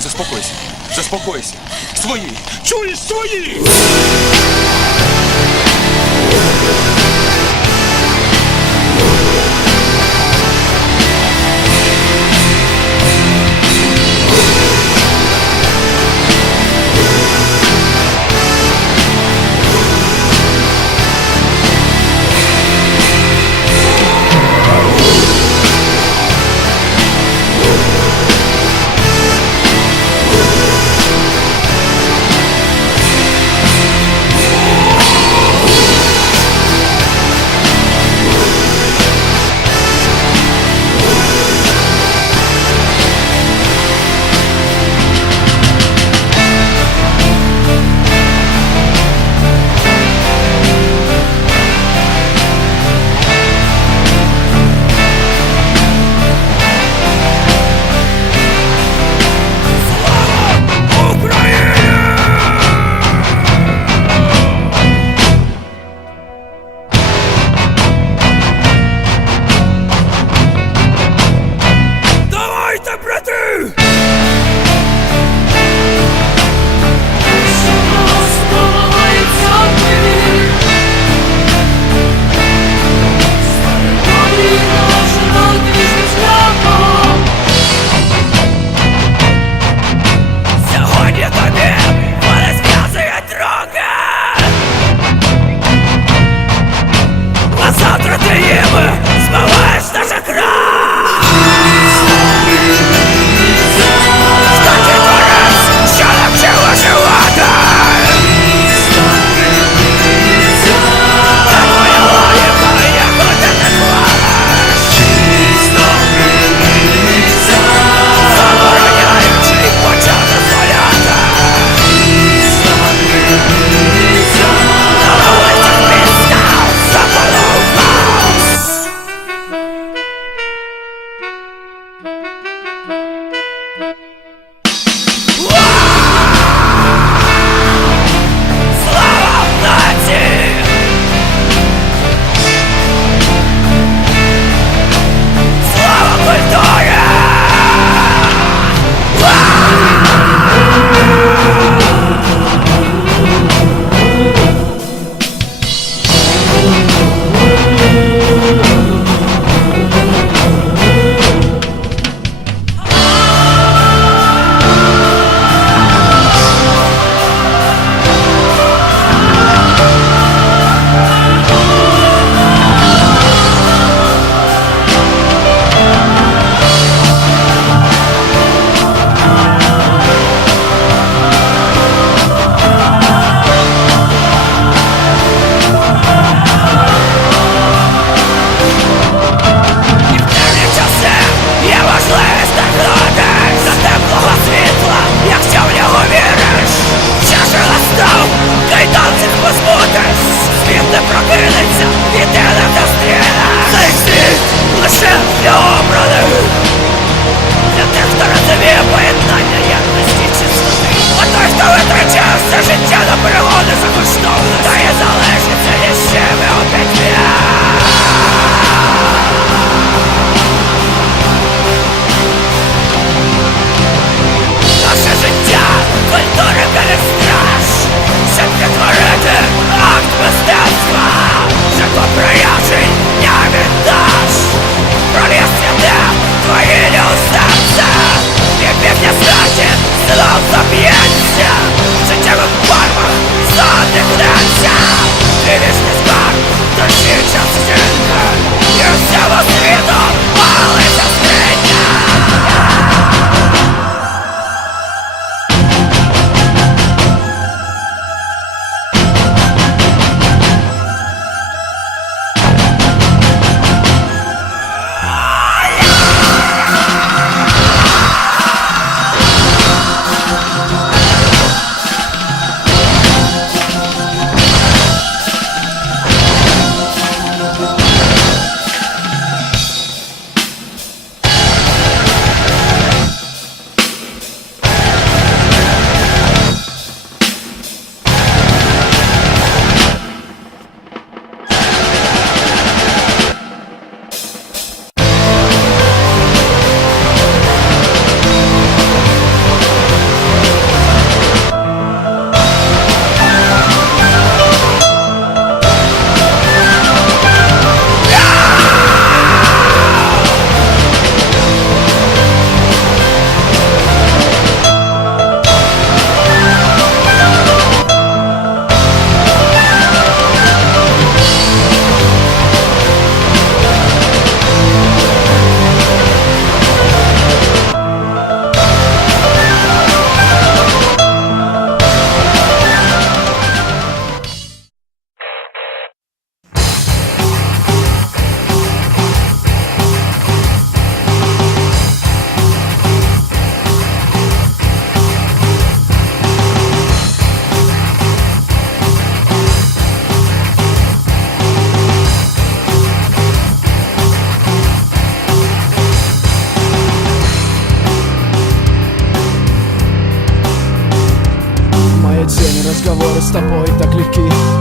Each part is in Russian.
Заспокойся, заспокойся. Свої! Чуєш свої! не прокинеться, ніде на достріне Цей лише для обраних. Для тих, хто розуміє поєднання єдності чистоти. А той, хто витрачає все життя на перегони за коштовне Дає за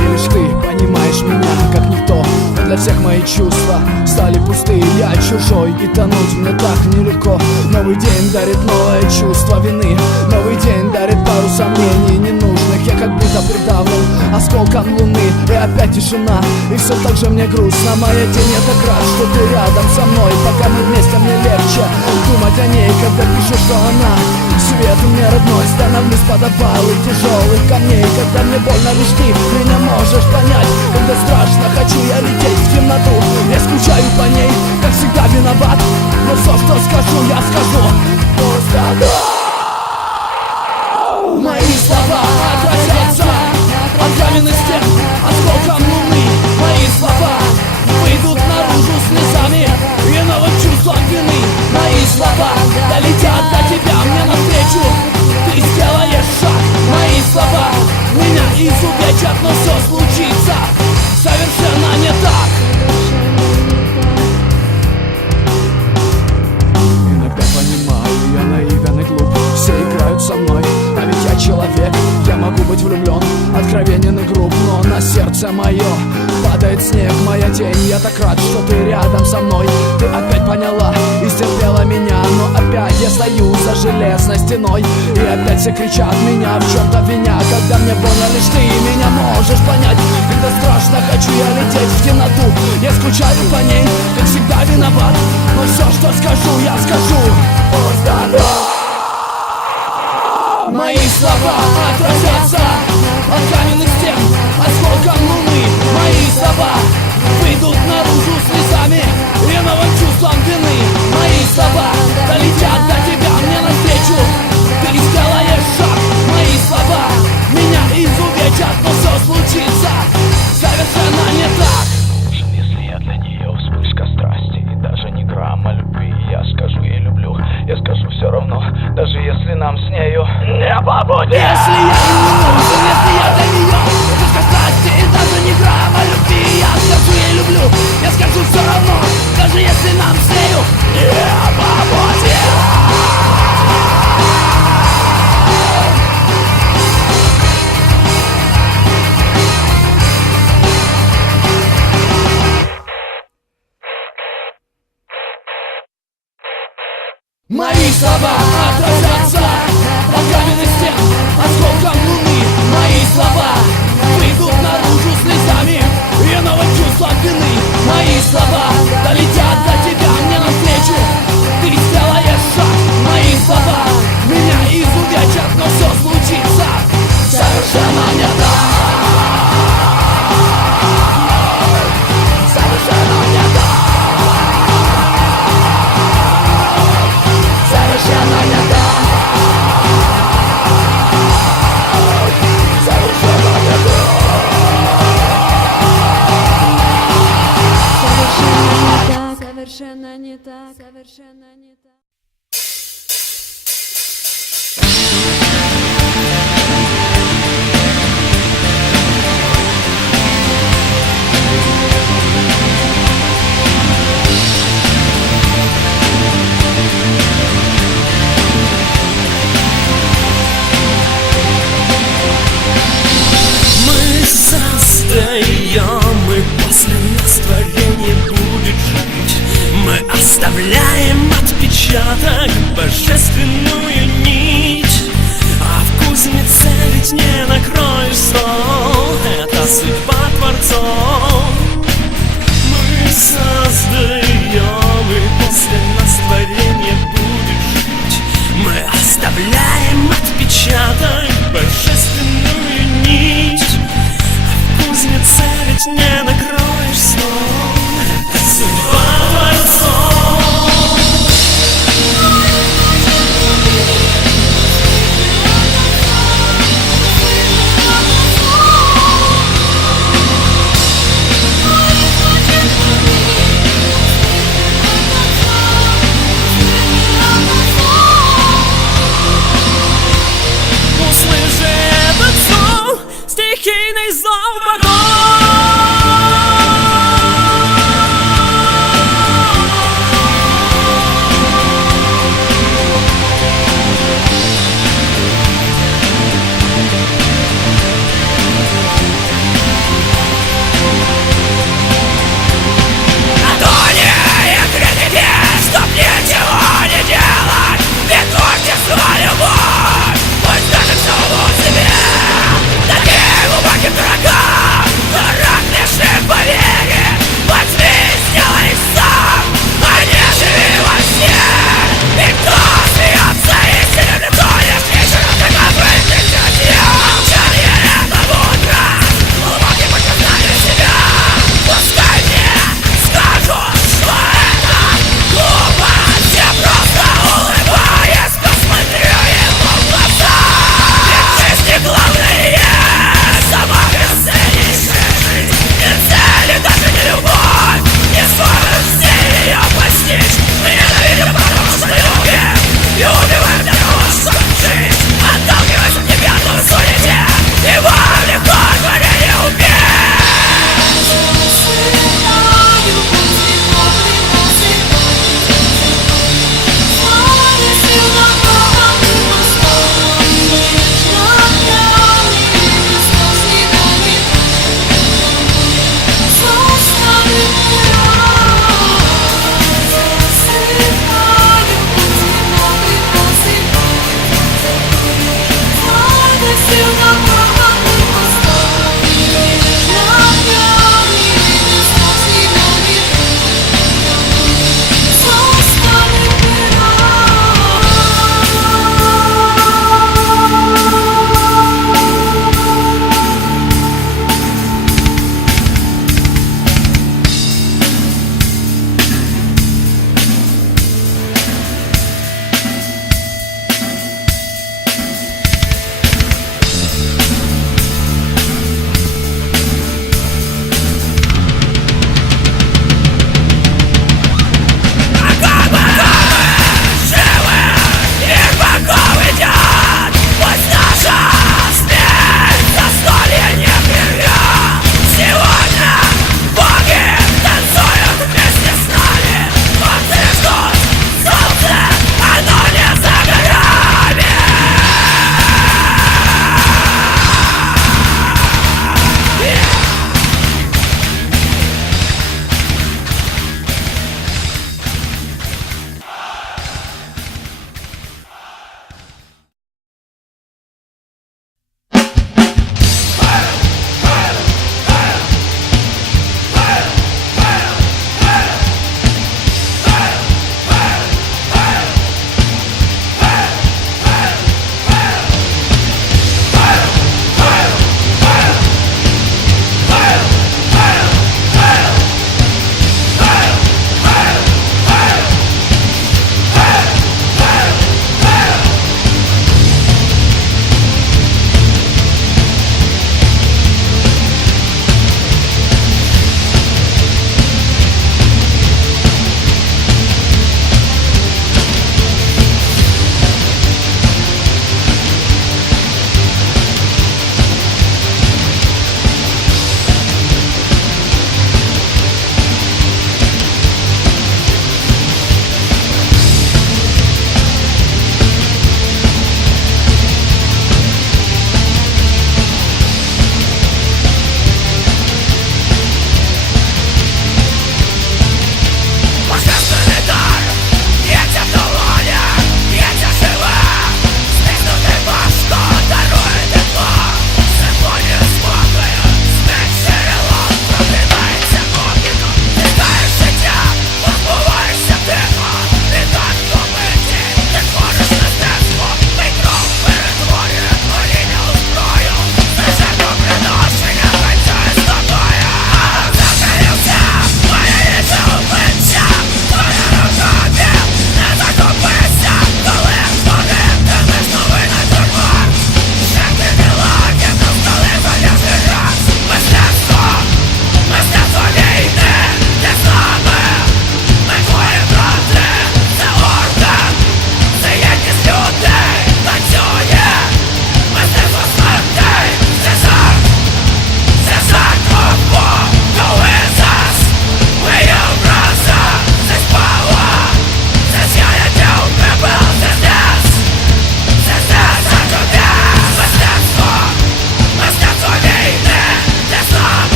И лишь ты понимаешь меня, как никто. Но для всех мои чувства стали пустые. Я чужой и тонуть мне так нелегко. Новый день дарит новое чувство вины. Новый день дарит пару сомнений ненужных. Я как будто придавлен осколком луны. И опять тишина, и все так же мне грустно. Моя тень, я так рад, что ты рядом со мной. Пока мы вместе, мне легче думать о ней Когда пишу, что она свет мне родной Становлюсь под обвалы тяжелых камней Когда мне больно, лишь ты меня можешь понять Когда страшно, хочу я лететь в темноту. Я скучаю по ней, как всегда виноват. Но все, что скажу, я скажу сердце мое падает снег Моя тень, я так рад, что ты рядом со мной. Ты опять поняла и стерпела меня. Но опять я стою за железной стеной. И опять все кричат меня в чем-то виня Когда мне больно, лишь ты меня можешь понять. Когда страшно, хочу я лететь в темноту. Я скучаю по ней, как всегда виноват. Но все, что скажу, я скажу. Просто да Мои слова отразятся от луны Мои слова выйдут наружу слезами И новым чувством вины. Мои слова долетят до тебя мне навстречу. Ты сделаешь шаг. Мои слова меня изувечат Но все случится. Совершенно не так. Даже если я для нее вспышка страсти И даже не грамма любви Я скажу ей люблю. Я скажу все равно Даже если нам с нею небо будет Если я Совершенно не так. Совершенно не так. Оставляем отпечаток,